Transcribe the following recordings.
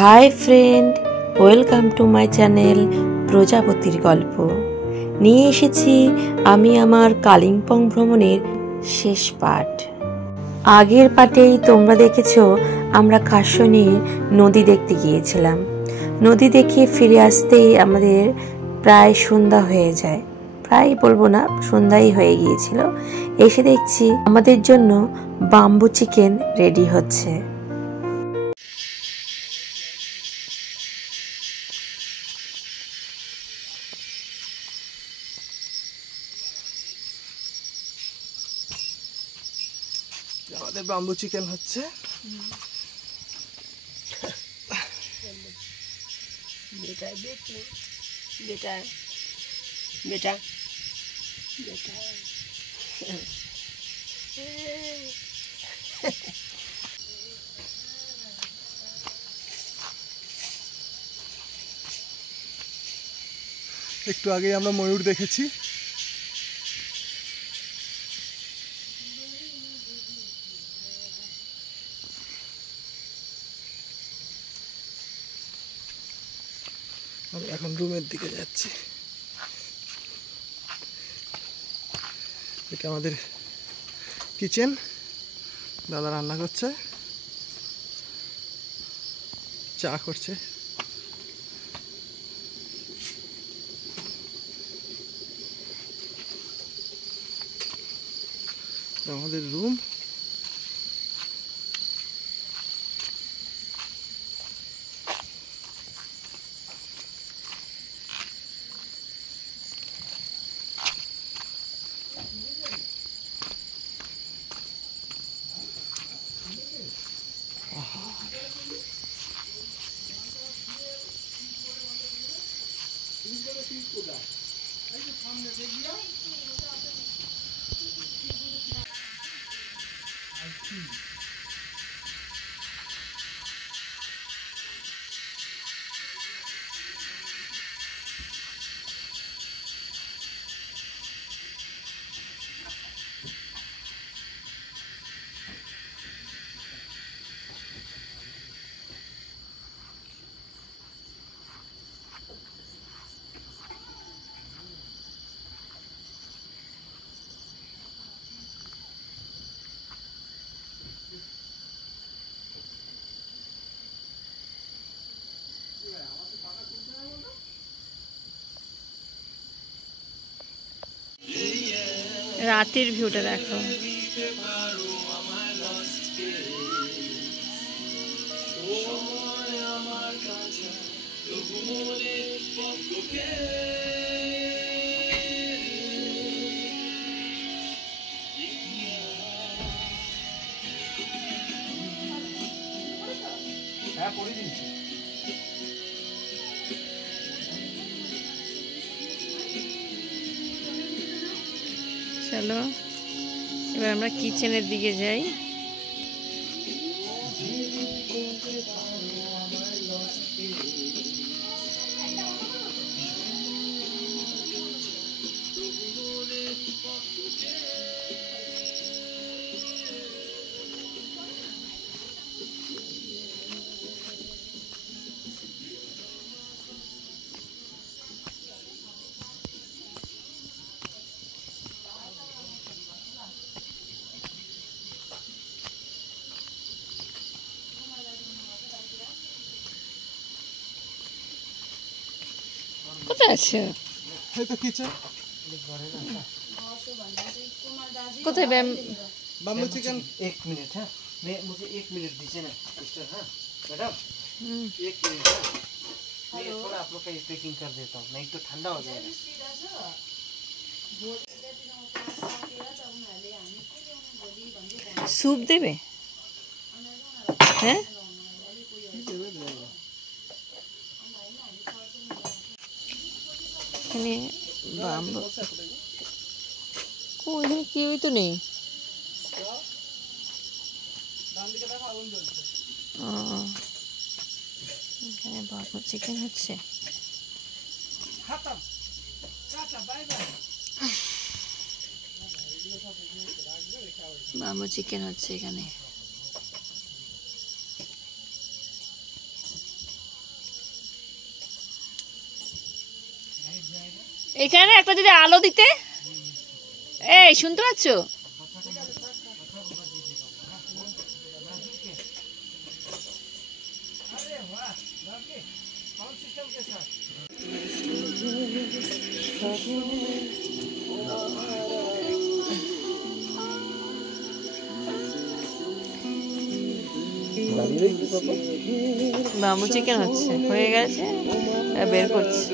Hi friend, welcome to my channel প্রজাপতির গল্প। নিয়ে এসেছি আমি আমার কালিম্পং ভ্রমণের শেষ পার্ট। আগের পার্টেই তোমরা দেখেছো আমরা কাশনী নদী দেখতে গিয়েছিলাম। নদী দেখে ফিরে আসতেই আমাদের প্রায় সন্ধ্যা হয়ে যায়, প্রায় বলবো না, সন্ধ্যাই হয়ে গিয়েছিল। এসে দেখছি আমাদের জন্য বাম্বু চিকেন রেডি হচ্ছে। আমাদের বাম্বু চিকেন হচ্ছে। बेटा बेटी बेटा बेटा बेटा একটু আগেই আমরা ময়ূর দেখেছি। এখন রুমের দিকে যাচ্ছি। এটা আমাদের কিচেন, দাদা রান্না করছে, চা করছে। আমাদের রুম। রাতের ভিউটা দেখো। চলো এবার আমরা কিচেনের দিকে যাই। কোথায় আছে? কিচেন কোথায় बाम्बू चिकन? एक मिनट है, मैं मुझे 1 मिनट दीजिए ना सिस्टर। हाँ मैडम, 1 मिनट है, मैं थोड़ा आप लोग का पैकिंग कर देता हूँ, नहीं तो ठंडा हो जाएगा। স্যুপ দেবে? হ্যাঁ, এখানে বাম্বু। এখানে কেউই তো নেই। এখানে বাম্বু চিকেন হচ্ছে। বাম্বু চিকেন হচ্ছে এখানে। এখানে একটা যদি আলো দিতে। এই শুনতে পাচ্ছ? বাম্বু চিকেন হচ্ছে, হয়ে গেছে, বের করছি।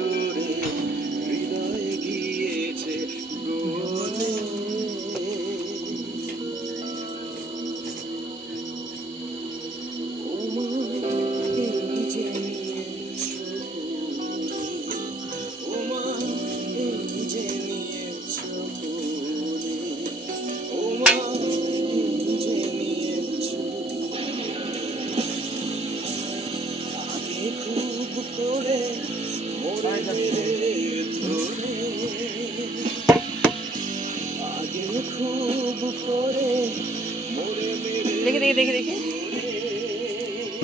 देखे देखे देखे देखे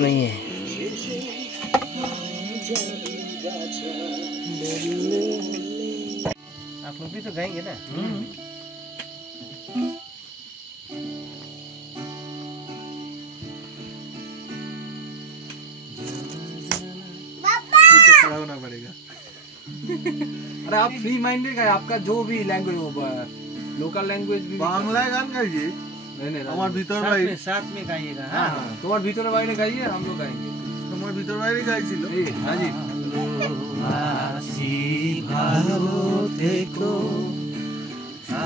नहीं है। आप लोग भी तो गाएंगे ना? खड़ा होना पड़ेगा। अरे आप फ्री माइंडेड है, आपका जो भी लैंग्वेज हो, लोकल लैंग्वेज भी বাংলায় গান গাইছি नहीं আমার ভিতর साथ ভাই में साथ में गाइएगा। हाँ हाँ, तुम्हारे भीतर বাইরে गाइए, हम लोग गाएंगे। তোমার ভিতর বাইরে গাইছিল हाँ जी। আসি ভালো থেকো,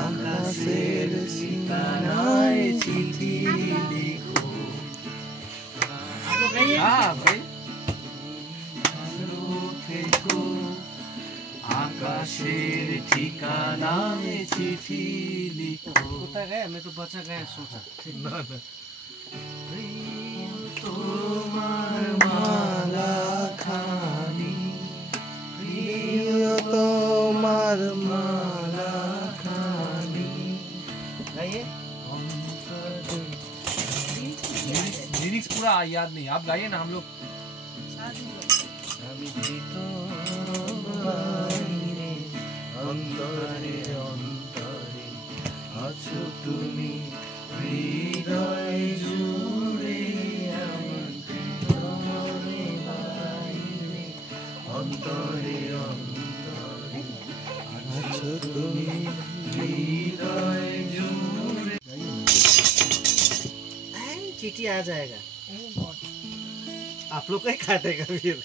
আকাশের ঠিকানায় চিঠি লিখো। आप लोग गाइए। हाँ भाई। ভালো থেকো, আকাশের ঠিকানায় চিঠি লিখো। কোথায় गया? मैं तो बचा गया सोचा। না না তোমার মালা খানি, প্রিয় তোমার মালা খানি। गाइए। लिरिक्स पूरा याद नहीं, आप गाइए ना, हम लोग। আমি ভিতর বাইরে, অন্তরে অন্তরে আছো তুমি, হৃদয় জুড়ে আমার ভিতরে বাইরে, অন্তরে অন্তরে আছো তুমি, হৃদয় জুড়ে। चीटी आ जाएगा, आप लोग का ही काटेगा फिर।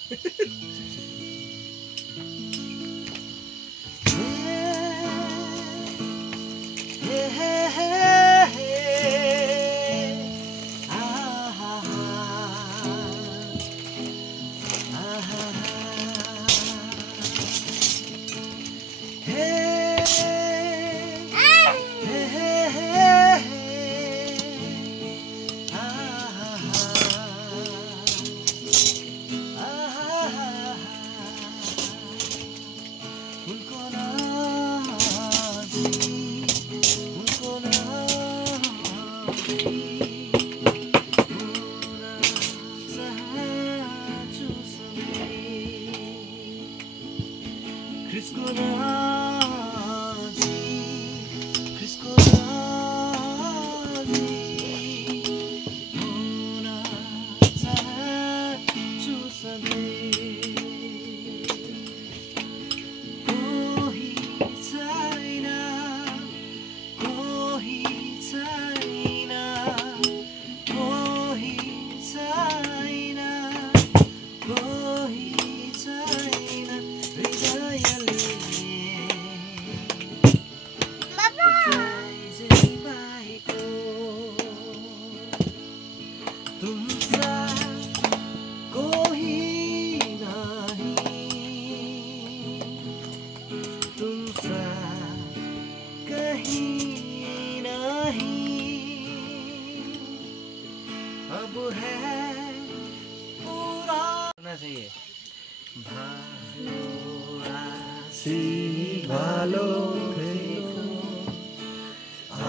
ভালো থেকো,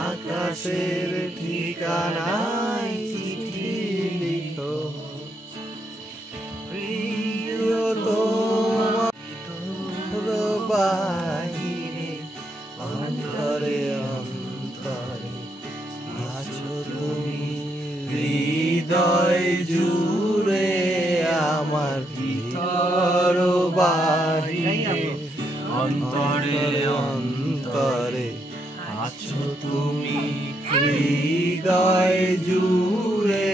আকাশের ঠিকানায় চিঠি লিখো, প্রিয় তোমার বাইরে হৃদয় জুড়ে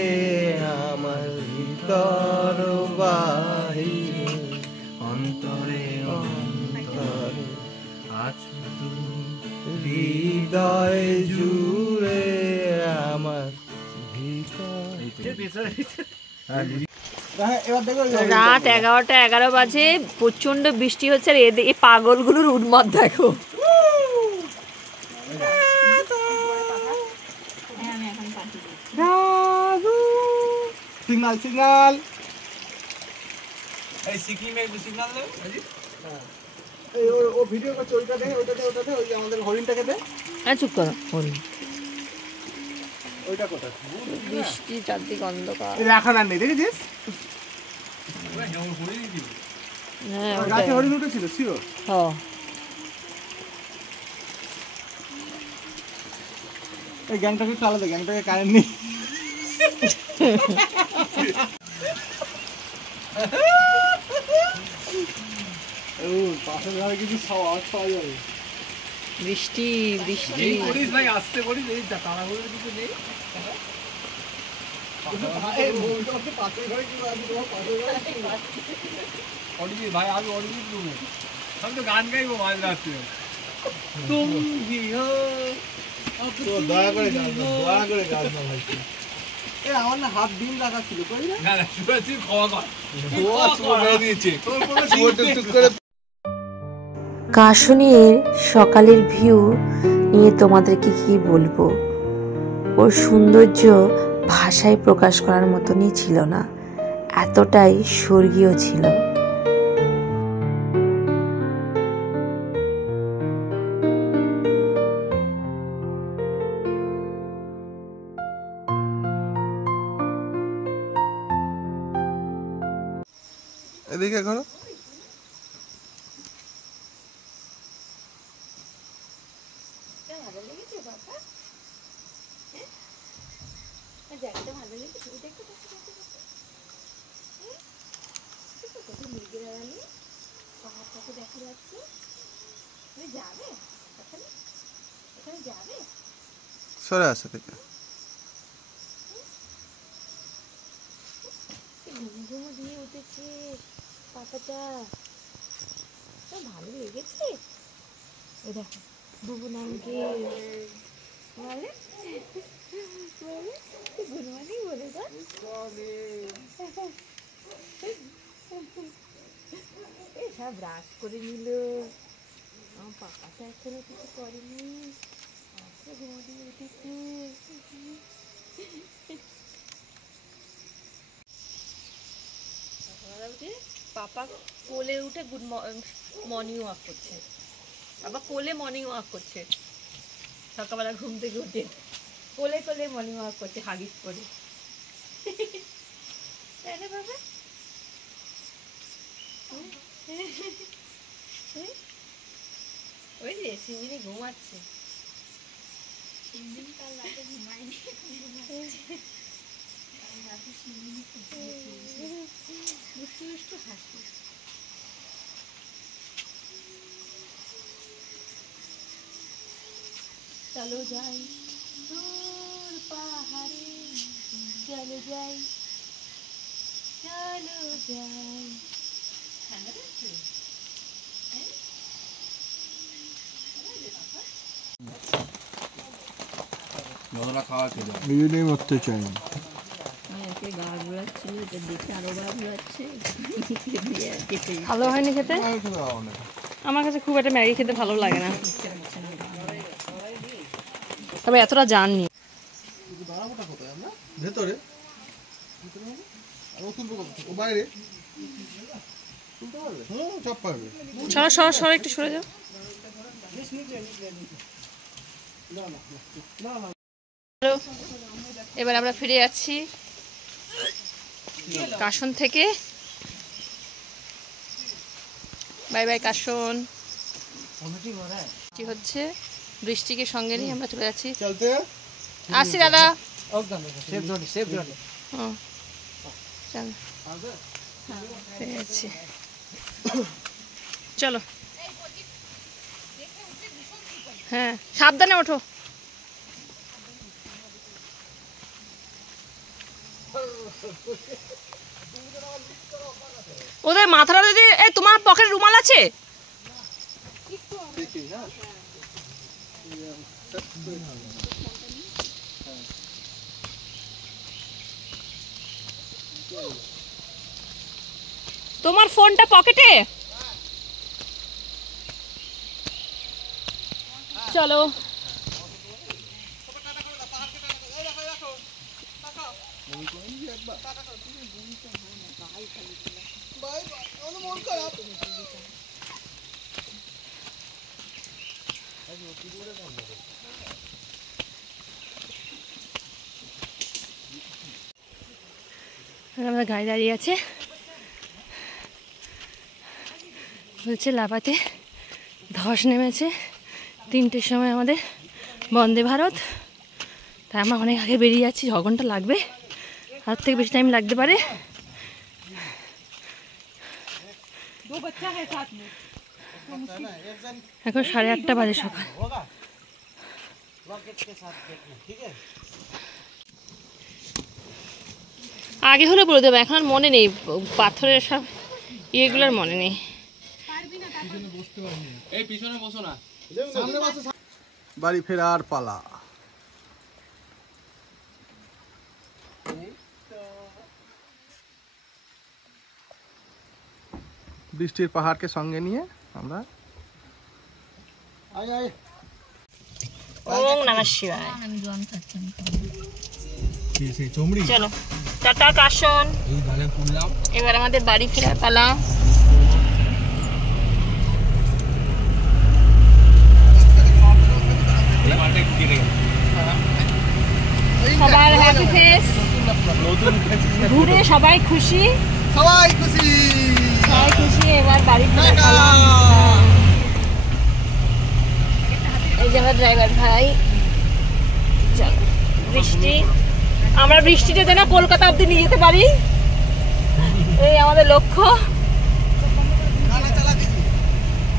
আমার ভিতর বাহিরে অন্তরে অন্তরে আছো তুমি, হৃদয় জুড়ে আমার ভিতর। এবার দেখো রাত 11টা বাজে, প্রচন্ড বৃষ্টি হচ্ছে। আর এই পাগলগুলোর উন্মাদ দেখো। সিগনাল সিগনাল এই সিকিমে একটু সিগন্যাল দাও আজি। এই ও ভিডিও করছে, ওইটা দে ওইটা দে ওইটা দে, ওই যে আমাদের হরিণটাকে দে। হ্যাঁ চুপ করো। ওইটা কোথায়? বৃষ্টি, চারদিক অন্ধকার। এই এখন আর নেই, দেখেছিস? ওই হেও হরিণই দিবি। হ্যাঁ গাছে হরিণ উঠেছিল শিওর। হ্যাঁ এই গ্যাংটাকে একটু আলাদা, গ্যাংটাকে কারেন্ট নেই। ও পাশের ঘরে কিছু আওয়াজ পাওয়া যাবে। বৃষ্টি বৃষ্টি। এই করিস ভাই, আসতে করিস, এই তাড়াহুড়োর কিছু নেই। এই বউটাকে পাশের ঘরে কি আছে? তোমার পাশের ঘরে কি আছে? অরিজিৎ ভাই, আমি অরিজিৎ তুমি, আমি তো গান গাইবো মাঝ রাত্রে। তুমি হি হো, তো দয়া করে গান দাও, দয়া করে গান দাও ভাই। এই আমার না হাত ডিম রাখা ছিল, কই না? না না শুয়েছি, খাওয়া কর। ও শুয়ে মেরে দিয়েছে। তোর পুরো শুয়ে টুকটুক করে। কাশুনির সকালের ভিউ নিয়ে তোমাদেরকে কি বলবো, ওর সৌন্দর্য ভাষায় প্রকাশ করার মতনই ছিল না, এতটাই স্বর্গীয় ছিল। এদিকে করো। সরে আসে থেকে ঘুমঘুমো দিয়ে উঠেছে পাতাটা, ভালো লেগেছে। ওই দেখো বুবু নামকে বলে বলে গুড মর্নিং বলে দাও। এই সব ব্রাশ করে নিল, আমার পাপাটা এখনো কিছু করেনি, ঘুমো দিয়ে উঠেছে। পাপা কোলে উঠে গুড মর্নিং ওয়াক করছে, পাপা কোলে মর্নিং ওয়াক করছে, সকালবেলা ঘুম থেকে উঠে কোলে কোলে মর্নিং ওয়াক করছে হাগিস করে, তাই না বাবা? ওই যে সিমিনি ঘুমাচ্ছে, কাল রাতে ঘুমায়নি, দুষ্টু দুষ্টু হাসি। চলো যাই দূর পাহাড়ে, চলো যাই চলো যাই। ঠান্ডা লাগছে? যতটা খাওয়া খেয়ে যাও। ভিডিওটাই করতে চাই না। গা ঘুরাচ্ছে, এটা দেখে আরো গা ঘুরাচ্ছে। ভালো হয়নি খেতে, আমার কাছে খুব একটা ম্যাগি খেতে ভালো লাগে না, তবে এতটা জাননি। ভেতরে ও বাইরে সব পারবে। সরো সরো সরো, একটু সরে যাও। এবার আমরা ফিরে যাচ্ছি কাশন থেকে। Bye bye Kashan. বৃষ্টি হচ্ছে, বৃষ্টিকে সঙ্গে নিয়ে আমরা চলে যাচ্ছি। আসছি দাদা। চলো হ্যাঁ, সাবধানে ওঠো। ওদের মাথাটা যদি এই তোমার পকেটে রুমাল আছে? তোমার ফোনটা পকেটে? চলো আমাদের গাড়ি দাঁড়িয়ে আছে, বলছে লাভাতে ধস নেমেছে, 3টের সময় আমাদের বন্দে ভারত। তাই আমরা অনেক আগে বেরিয়ে যাচ্ছি, 6 ঘন্টা লাগবে, হাত থেকে বেশি টাইম লাগতে পারে। এখন 8:30 বাজে সকাল। আগে হলে বলে দেবো, এখন আর মনে নেই, পাথরের সব ইয়েগুলোর মনে নেই। বাড়ি ফেরার পালা। বৃষ্টির পাহাড়কে সঙ্গে নিয়ে আমরা ওম নমঃ শিবায়। চলো টাটা কাশন, এবার আমাদের বাড়ি ফেরার পালা। সবার হ্যাপি ফেস, ঘুরে সবাই খুশি, সবাই খুশি, সবাই খুশি। এবার বাড়ি ফেরার পালা। এই যে আমার ড্রাইভার ভাই। চলো বৃষ্টি, আমরা বৃষ্টিটা যেন কলকাতা অব্দি নিয়ে যেতে পারি, এই আমাদের লক্ষ্য।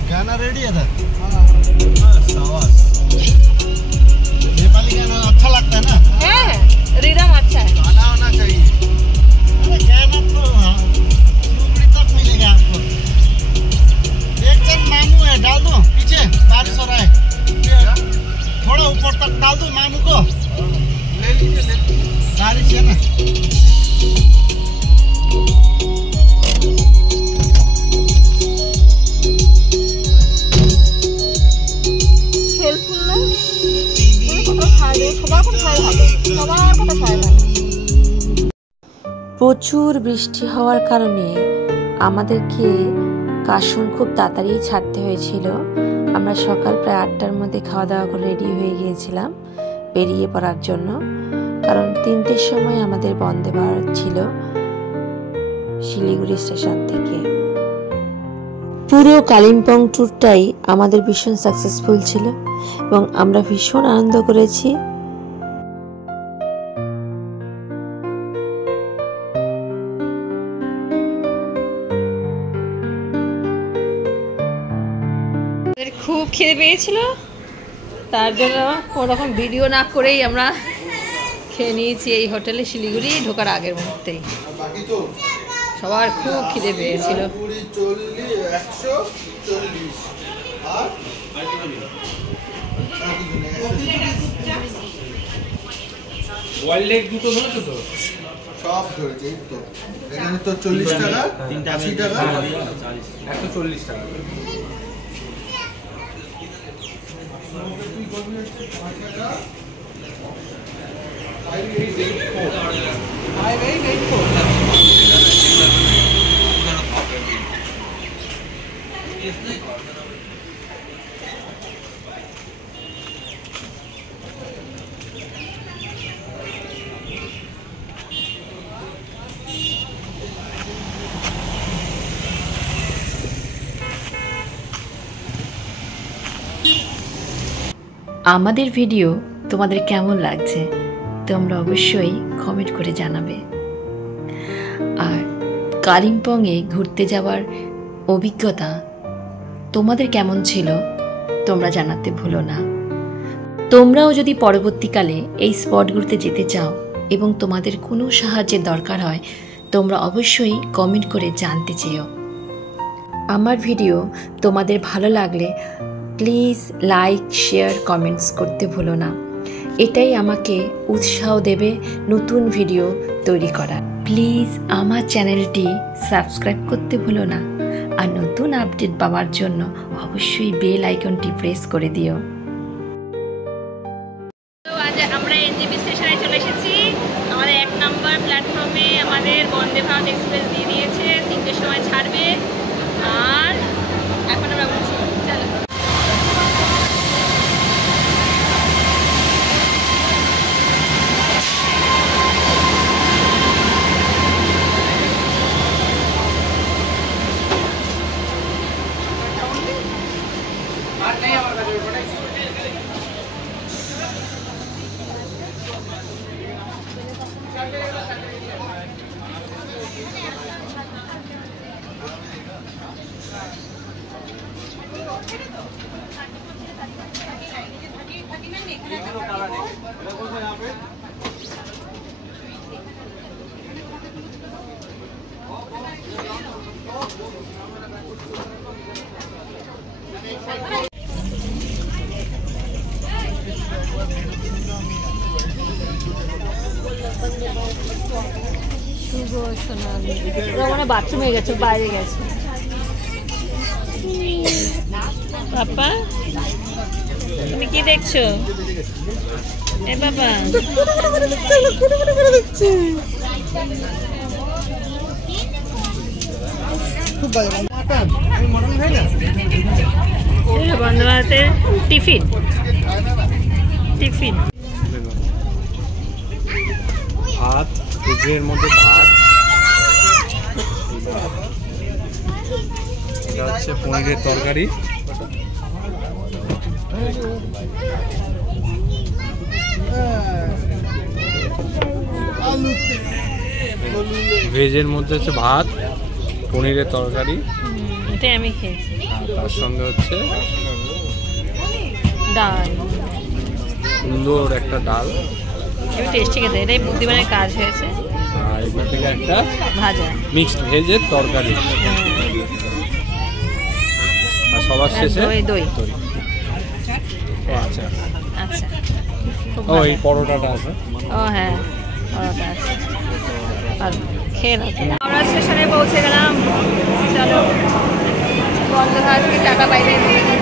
गाना रेडी है था? नेपाली गाना अच्छा लगता है ना? हाँ, रिदम अच्छा है। गाना होना चाहिए। अरे गाना तो शुरुआत तक मिलेगा आपको। एक जन मामू है, डाल दो पीछे, बारिश हो रहा है, थोड़ा ऊपर तक डाल दो मामू को। ले लीजिए, बारिश है ना। প্রচুর বৃষ্টি হওয়ার কারণে আমাদেরকে কাশন খুব তাড়াতাড়ি ছাড়তে হয়েছিল। আমরা সকাল প্রায় 8টার মধ্যে খাওয়া দাওয়া করে রেডি হয়ে গিয়েছিলাম বেরিয়ে পড়ার জন্য, কারণ 3টের সময় আমাদের বন্দে ভারত ছিল শিলিগুড়ি স্টেশন থেকে। পুরো কালিম্পং ট্যুরটাই আমাদের ভীষণ সাকসেসফুল ছিল এবং আমরা ভীষণ আনন্দ করেছি। খুব খিদে পেয়েছিল, তার জন্য কোনোরকম ভিডিও না করেই আমরা খেয়ে নিয়েছি এই হোটেলে শিলিগুড়ি ঢোকার আগের মুহূর্তেই। সবার খুব খিদে পেয়েছিল। সব ধরেছে তো, এখানে তো 40 টাকা, 80 টাকা, 140 টাকা। আমাদের ভিডিও তোমাদের কেমন লাগছে তোমরা অবশ্যই কমেন্ট করে জানাবে। আর কালিম্পংয়ে ঘুরতে যাওয়ার অভিজ্ঞতা তোমাদের কেমন ছিল তোমরা জানাতে ভুলো না। তোমরাও যদি পরবর্তীকালে এই স্পটগুলোতে যেতে চাও এবং তোমাদের কোনো সাহায্যের দরকার হয় তোমরা অবশ্যই কমেন্ট করে জানতে চেও। আমার ভিডিও তোমাদের ভালো লাগলে প্লিজ লাইক, শেয়ার, কমেন্টস করতে ভুলো না। এটাই আমাকে উৎসাহ দেবে নতুন ভিডিও তৈরি করার। প্লিজ আমার চ্যানেলটি সাবস্ক্রাইব করতে ভুলো না, আর নতুন আপডেট পাওয়ার জন্য অবশ্যই বেল আইকনটি প্রেস করে দিও। আজ আমরা এনজেপি স্টেশনে চলে এসেছি। আমাদের 1 নম্বর প্ল্যাটফর্মে আমাদের বন্দে ভারত এক্সপ্রেস দিয়ে দিয়েছে, 3টের সময় ছাড়বে। আর এখন আমরা উঠছি, চলো। মানে বাথরুমে গেছে, বাইরে গেছে। পাপা তুমি কি দেখছো? এ বাবা বন্দে ভারতের টিফিন ভাত, ভেজের মধ্যে ভাত, এটা হচ্ছে পনিরের তরকারি, ভেজের মধ্যে হচ্ছে ভাত, পনিরের তরকারি, এটাই আমি খেয়েছি। আর তার সঙ্গে হচ্ছে ডাল, সুন্দর একটা ডাল। আমি টেস্টি খেতে, এটাই বুদ্ধিমানের কাজ হয়েছে। আর এখান থেকে একটা ভাজা, মিক্সড ভেজের তরকারি, আর সবার শেষে দই। ও আচ্ছা আচ্ছা, ও এই পরোটাটা আছে। ও হ্যাঁ, পরোটা আছে। ভালো, খেয়ে নাও। আমরা স্টেশনে পৌঁছে গেলাম। চলো বন্দে ভারতকে টাটা বাই বাই বলে দিই।